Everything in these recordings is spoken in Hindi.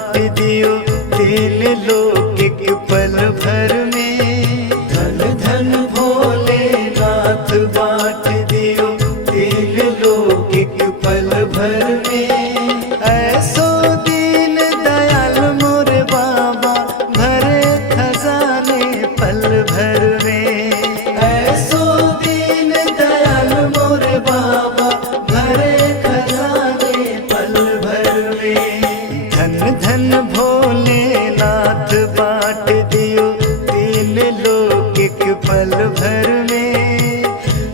बाँट दियो तीन लोक एक पल भर में। धन धन भोलेनाथ बाँट दियो तीन लोक एक पल भर में। ऐसो दीन दयाल मोर बाबा भरे खजाने पल भर में। ऐसो दीन दयाल मोर बाबा भरे खजाने पल भर में। धन धन भोलेनाथ बाँट दियो तीन लोक एक पल भर में।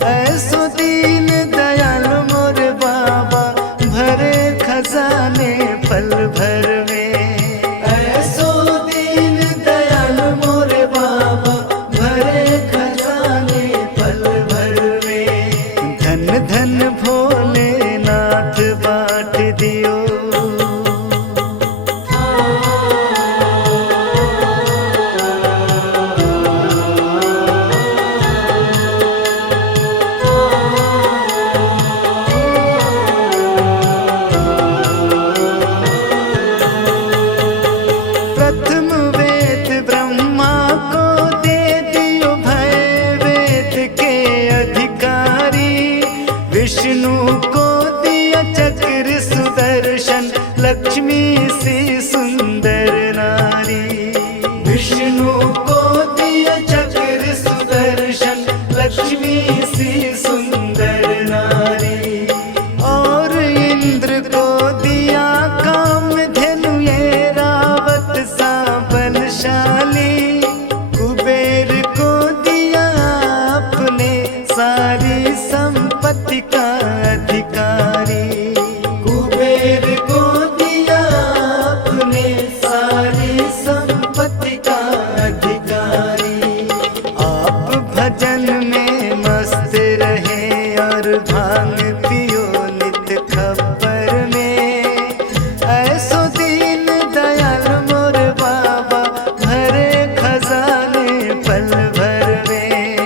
ऐसो दीन दयाल मोर बाबा भरे खजाने पल भर में। ऐसो दीन दयाल मोर बाबा भरे खजाने पल भर में। धन धन भोलेनाथ बाँट दियो। प्रथम वेद ब्रह्मा को दे दियो भय वेद के अधिकारी। विष्णु को दिया चक्र सुदर्शन लक्ष्मी सी सुंदर नारी। विष्णु को दिया चक्र सुदर्शन लक्ष्मी सी सुंदर नारी। और इंद्र को दिया कामधेनु ये रावत सा बलशाली। कुबेर को दिया अपने सारी संपत्ति का अधिकारी। कुबेर को दिया अपने सारी संपत्ति का अधिकारी। आप भजन में मस्त रहे और भांग पियो नित खबर में। ऐसो दीन दयाल मोर बाबा भरे खजाने पल भर में।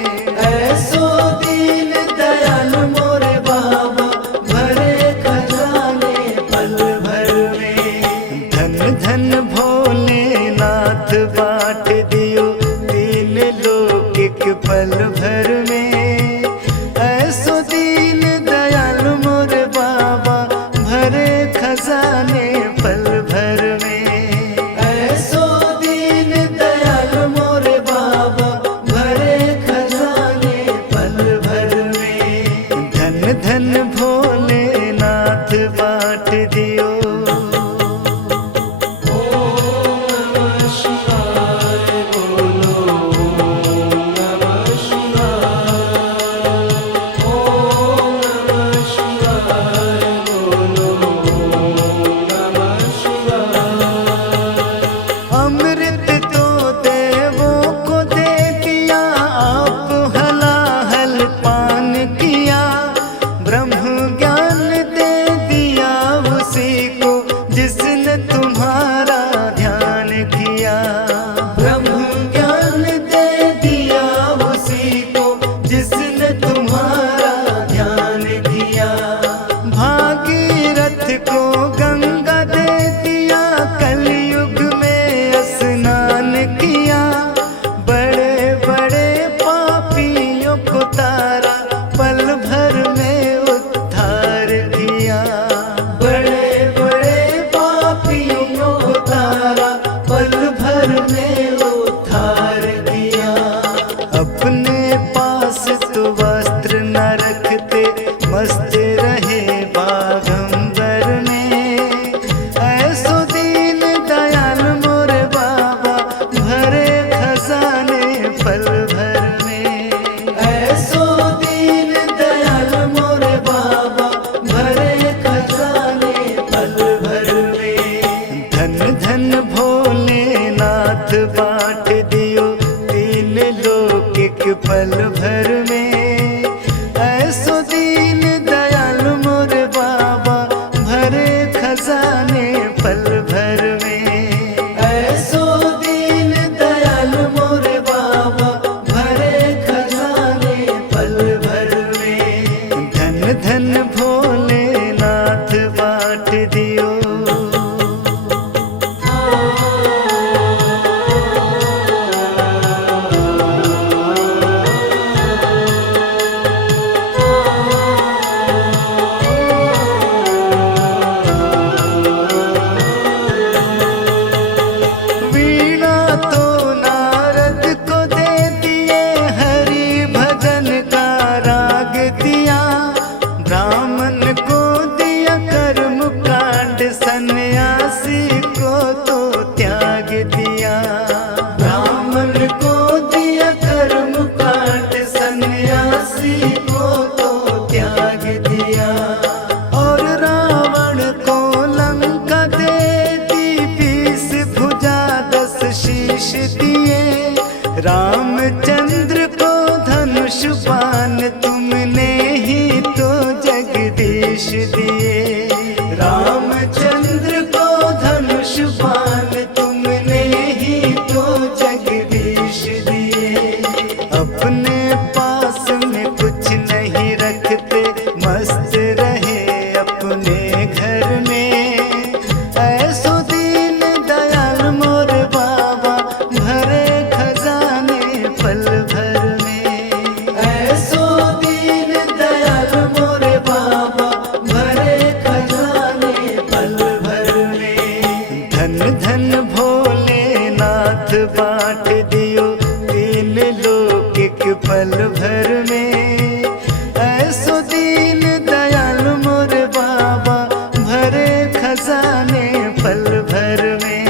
ऐसो दीन दयाल मोर बाबा भरे खजाने पल भर में। धन धन भोलेनाथ बाँट दियो तीन लोक एक पल भर में। ऐसो दीन दयाल मोर बाबा भरे खजाने पल भर में। ऐसो दीन दयाल मोर बाबा भरे खजाने पल भर में। धन धन भोलेनाथ बाँट दियो। अमृत तो देवों को दे दिया आप हलाहल पान किया। ब्रह्म ज्ञान दे दिया उसी को जिसने तुम्हारा ध्यान किया। ब्रह्म ज्ञान दे दिया उसी को जिसने तुम्हारा ध्यान किया। भागीरथ को गंगा दे दिया कलयुग में स्नान किया। बड़े बड़े पापियों को तारा पल भर में उद्धार किया। बड़े बड़े पापियों को तारा पल भर में उद्धार किया। अपने पास तो वस्त्र न रखते मस्त रहे बागंबर में। ऐसो दीन दयाल मोर बाबा भरे खजाने पल भर में। ऐसो दीन दयाल मोर बाबा भरे खजाने पल भर में। धन धन भोलेनाथ बाँट दियो तीन लोक एक पल भर में। ऐसो दीन दयाल मोर बाबा भरे खजाने पल भर में। ऐसो दीन दयाल मोर बाबा भरे खजाने पल भर में। धन धन भोलेनाथ बाँट दियो। दिए, रामचंद्र को धनुष बाण तुमने ही तो जगदीश दिए। रामचंद्र को धनुष बाण तुमने ही तो जगदीश दिए। अपने पास में कुछ नहीं रखते, मस्त रहे अपने घर में। ऐसो दीन दयाल मोर बाबा, भरे खजाने पल भर में। ऐसो दीन दयाल मोर बाबा, भरे खजाने पल भर में। धन धन भोलेनाथ बांट दियो, तीन लोक एक पल भर में। ऐसो दीन दयाल मोर बाबा, भरे खजाने पल भर में।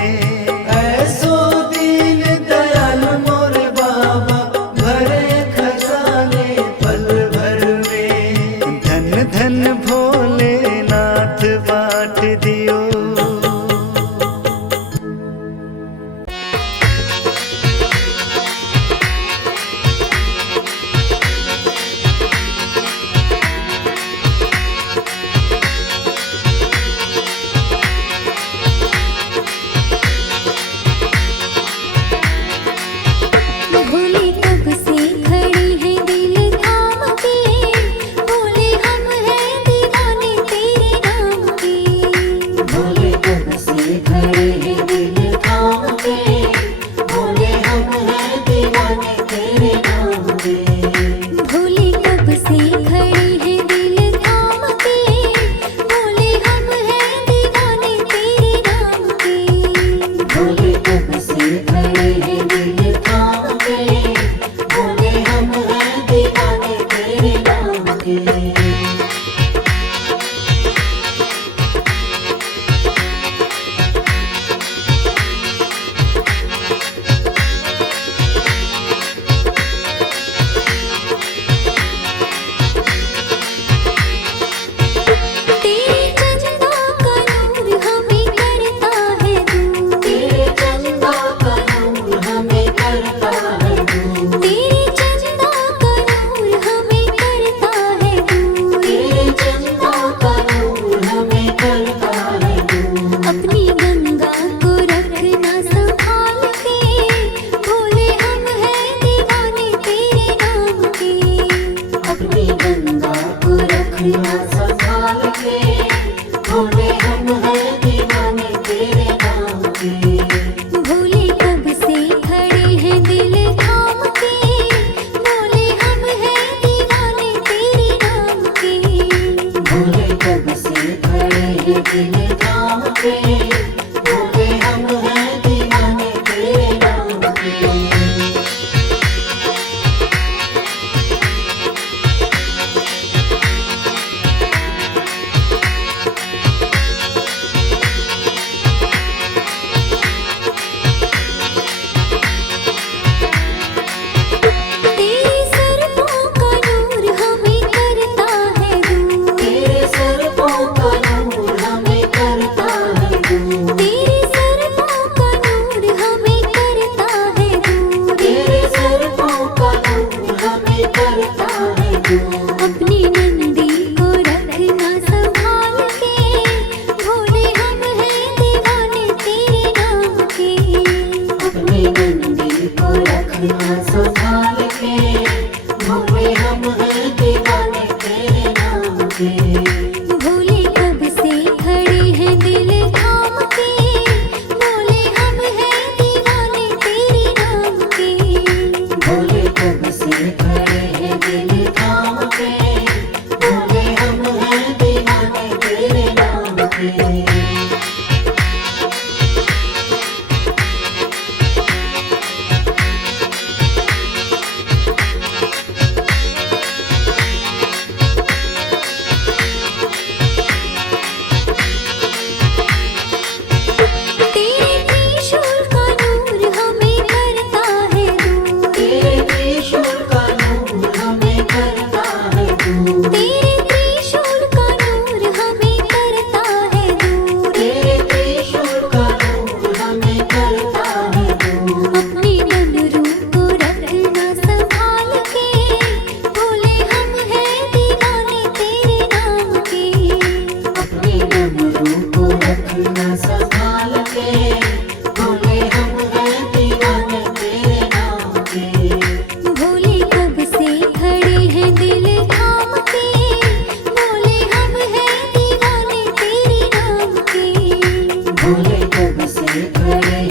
ऐसो दीन दयाल मोर बाबा, भरे खजाने पल भर में। धन धन भोलेनाथ बांट दियो।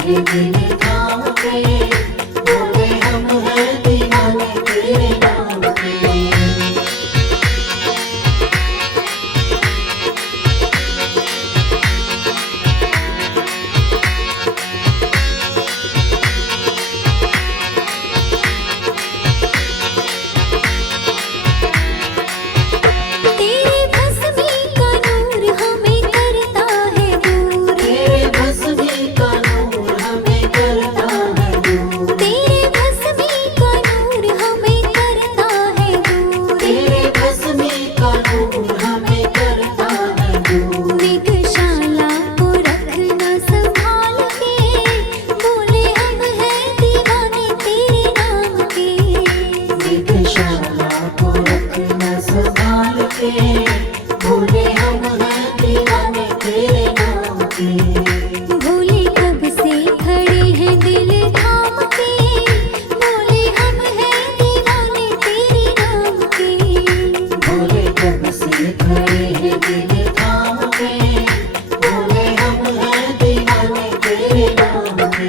है दिल थाम के, बोले हम हैं दीवाने तेरे नाम के। भोले हम हैं दीवाने तेरे नाम के। भोले कब से खड़े हैं दिल थाम के, बोले हम हैं दीवाने तेरे नाम के। भोले कब से खड़े हैं दिल थाम के, बोले हम हैं दीवाने तेरे नाम के।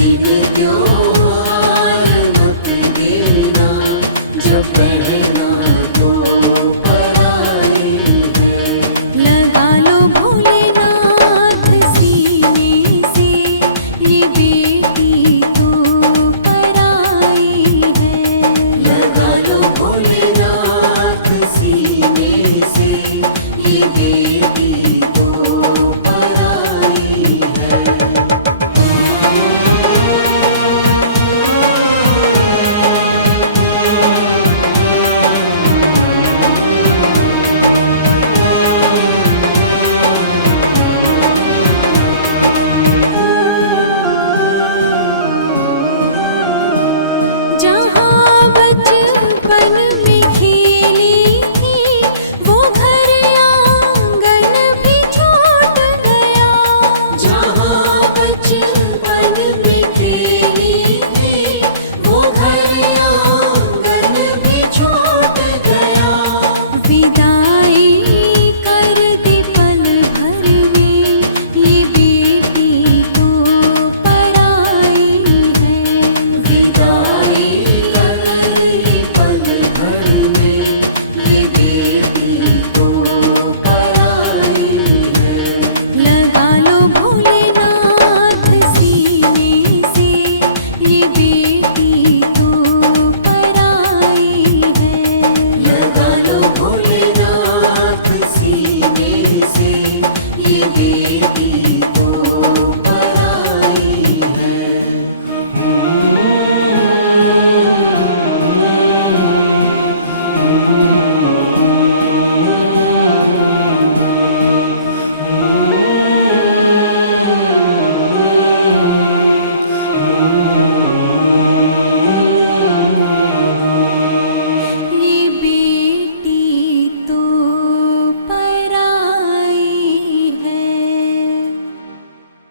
दिन त्योहार मत देना, जब पहला